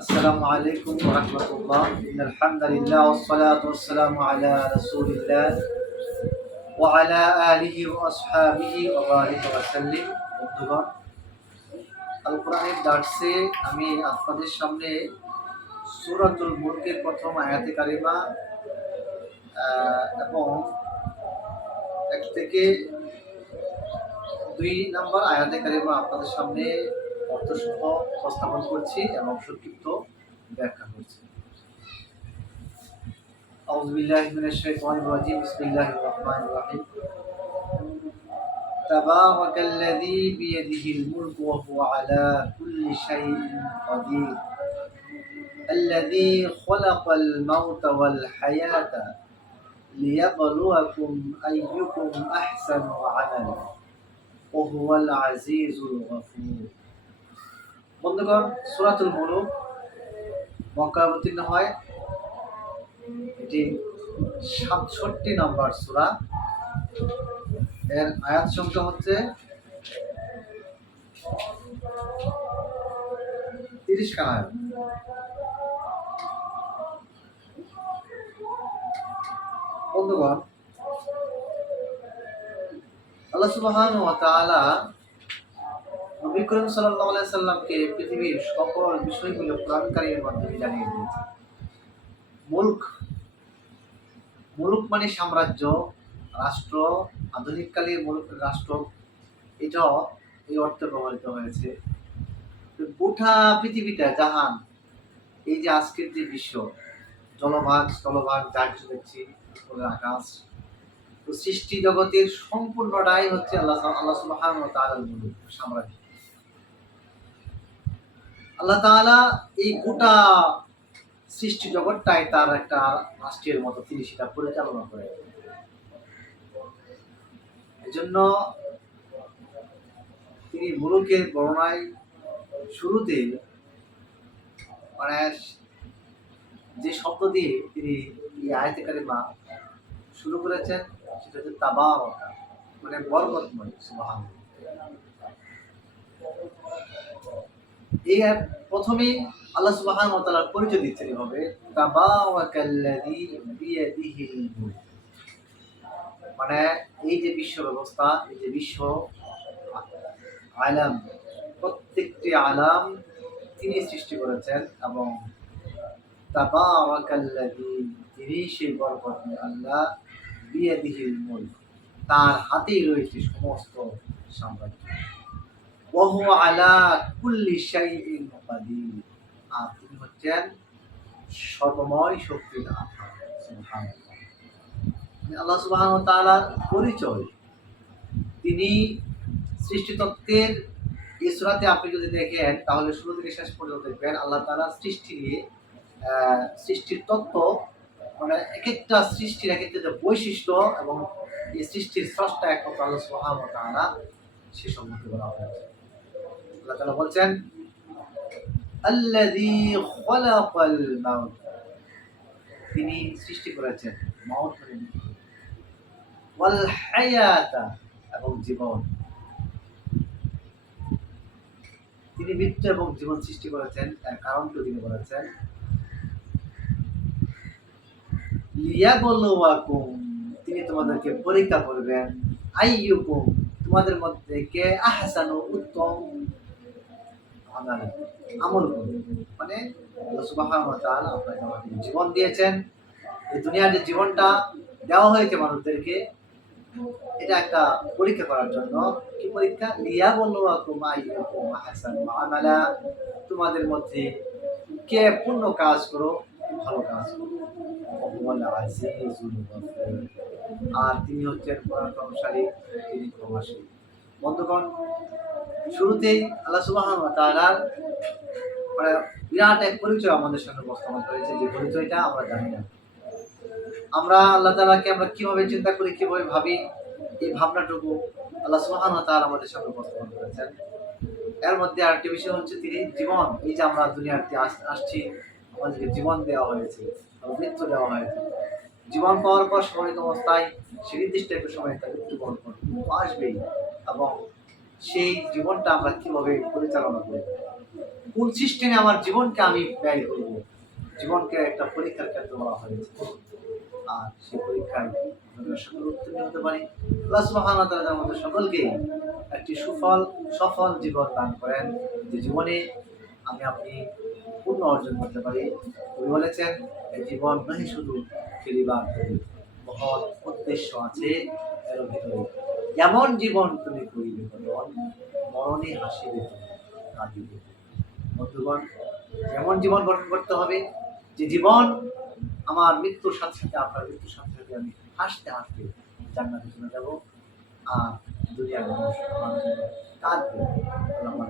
السلام عليكم ورحمة الله إن الحمد لله والصلاة والسلام على رسول الله وعلى آله وأصحابه وبارك وسلم বন্ধুগণ আল কোরআনের দার্সে আমি আপনাদের সামনে সূরাতুল মুলকের প্রথম আয়াতে কারিমা আহ, এবং এক থেকে দুই নম্বর আয়াতে কারিমা আপনাদের সামনে অর্থসহ উপস্থাপন করছি এবং সংক্ষিপ্ত ব্যাখ্যা করছি أعوذ بالله من الشيطان الرجيم بسم الله الرحمن الرحيم تبارك الذي بيده الملك وهو على كل شيء قدير الذي خلق الموت والحياة ليبلوكم أيكم أحسن عملا وهو العزيز الغفور বন্ধুগণ, সুরাতুল মুলুক মক্কা অবতীর্ণ হয়। এটি সাতষট্টি নম্বর সুরা। এর আয়াত সংখ্যা হচ্ছে তিরিশ খান বন্ধুগণ, আল্লাহ তাআলা নবী করিম আলাইহি সাল্লামকে পৃথিবীর সকল বিষয়গুলো মাধ্যমে জানিয়ে দিয়েছেন মুলক মানে সাম্রাজ্য, রাষ্ট্র আধুনিককালের মুলুক, রাষ্ট্র এই অর্থে ব্যবহৃত হয়েছে। গোটা পৃথিবীটা জাহান, এই যে আজকের যে বিশ্ব, জলভাগ, স্থলভাগ যা কিছু দেখছি আকাশ সৃষ্টি জগতের সম্পূর্ণটাই হচ্ছে আল্লাহ আল্লাহ মুলুক, সাম্রাজ্য। আল্লাহ তাআলা এই গোটা সৃষ্টি জগৎটাই তার একটা রাষ্ট্রের মতো তিনি সেটা পরিচালনা করে। এজন্য তিনি মুলুকের বর্ণনায় শুরুতে মানে যে শব্দ দিয়ে তিনি এই আয়তে কারিমা শুরু করেছেন, সেটা হচ্ছে তাবার মানে বরকতময় সুবহান এই আয়াত প্রথমেই আল্লাহ সুবহানাহু ওয়া তাআলার পরিচয় দিচ্ছেন এভাবে, তাবারাকাল্লাযী বিয়াদিহিল মুলক মানে এই যে বিশ্ব ব্যবস্থা, এই যে বিশ্ব আলাম প্রত্যেকটি আলাম তিনি সৃষ্টি করেছেন এবং তাবারাকাল্লাযী তিনি সেই বরকতময় আল্লাহ বিয়াদিহিল মুলক তার হাতেই রয়েছে সমস্ত সাম্রাজ্য। ওহু আলা কুল্লি শাইইন কাদির। আর তিনি হচ্ছেন সর্বময় শক্তির মানে আল্লাহ সুবহানাহু পরিচয়। তিনি সৃষ্টিতত্ত্বের এই সূরাতে আপনি যদি দেখেন, তাহলে শুরু থেকে শেষ পর্যন্ত দেখবেন আল্লাহ তাআলা সৃষ্টি নিয়ে সৃষ্টির তত্ত্ব মানে এক একটা সৃষ্টির এক একটা যে বৈশিষ্ট্য এবং এই সৃষ্টির স্রষ্টা একমাত্র আল্লাহ সুবহানাহু ওয়া সে সম্বন্ধে বলা হয়েছে। আল্লাহ বলছেন তিনি সৃষ্টি করেছেন মাউত মানে এবং জীবন। তিনি মৃত্যু এবং জীবন সৃষ্টি করেছেন, তার কারণটা তিনি বলেছেন লিয়াবলুয়াকুম তিনি তোমাদেরকে পরীক্ষা করবেন, আইয়ুকুম, তোমাদের মধ্যে কে আহসানু উত্তম আমাল আমল করবে মানে আপনাকে আমাকে জীবন দিয়েছেন। এই দুনিয়ার যে জীবনটা দেওয়া হয়েছে মানুষদেরকে, এটা একটা পরীক্ষা করার জন্য। কি পরীক্ষা? লিয়া বলল আমালা। তোমাদের মধ্যে কে পূর্ণ কাজ করো, ভালো কাজ করো। আর তিনি হচ্ছেন পরাক্রমশালী তিনি ক্ষমাশীল। বন্ধুগণ শুরুতেই আল্লাহ সুবহানাহু ওয়া তাআলার মানে বিরাট এক পরিচয় আমাদের সামনে উপস্থাপন করেছে, যে পরিচয়টা আমরা জানি না। আমরা আল্লাহ তাআলাকে আমরা কীভাবে চিন্তা করি, কীভাবে ভাবি, এই ভাবনাটুকু আল্লাহ সুবহানাহু ওয়া তাআলা আমাদের সামনে উপস্থাপন করেছেন। এর মধ্যে আরেকটি বিষয় হচ্ছে তিনি জীবন, এই যে আমরা দুনিয়াতে আস- আসছি, আমাদেরকে জীবন দেওয়া হয়েছে মৃত্যু দেওয়া হয়েছে। জীবন পাওয়ার পর স্বাভাবিক অবস্থায়, সে নির্দিষ্ট একটা সময় তার মৃত্যুবরণ করবে, আসবেই। এবং সেই জীবনটা আমরা কীভাবে পরিচালনা করি? কোন সিস্টেমে আমার জীবনকে আমি ব্যয় করব জীবনকে একটা পরীক্ষার ক্ষেত্রে বলা হয়েছে। আর সেই পরীক্ষায় আমরা সকল উত্তীর্ণ হতে পারি। আল্লাহ সুবহানাহু তাআলা আমাদের সকলকে একটি সুফল, সফল জীবন দান করেন। যে জীবনে আমি আপনি পূর্ণ অর্জন করতে পারি। উনি বলেছেন এই জীবন নয় শুধু তরি মহৎ উদ্দেশ্য আছে, এর ভিতরে এমন জীবন তুমি করিবে মরণে হাসিবে কাঁদিবে। বন্ধুগণ এমন জীবন গঠন করতে হবে, যে জীবন আমার মৃত্যুর সাথে সাথে, আপনার মৃত্যুর সাথে সাথে আমি হাসতে হাসতে জান্নাতে চলে যাব। আর দুনিয়ার মানুষ আমার কাঁদবে। আমার